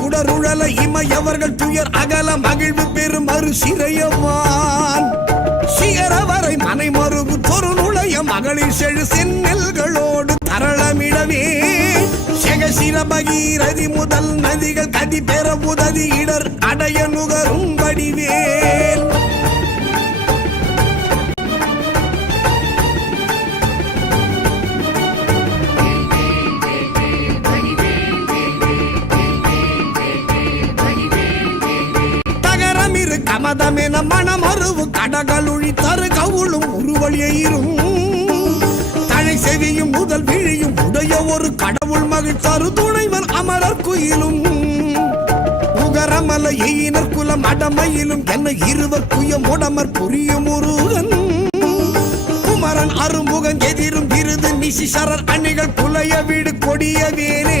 குடருழல இமையவர்கள் துயர் அகல மகிழ்வு பெரும் மறு சிறையவான். சிகரவரை மனை மறுபு தொரு நுழைய மகளிர் செழு செந்நெல்களோடு தரளமிடவே. செகசிர பகீரதி முதல் நதிகள் கதி பெற உதவி இடர் அடைய நுக கமதமென மணமருவு கடகளுழி தரு கவுளும் உருவழியும் தழை செவியும் முதல் விழியும் உடைய ஒரு கடவுள் மகிழ் தரு துணைவன் அமரர் குயிலும். உகரமல எயினர் குலம் அடமையிலும் என்ன இருவர் குய முடமர் புரியும் முருகன். குமரன் அருமுகன் எதிரும் விருது நிசிசரர் அணிகள் புலைய வீடு கொடிய வேரே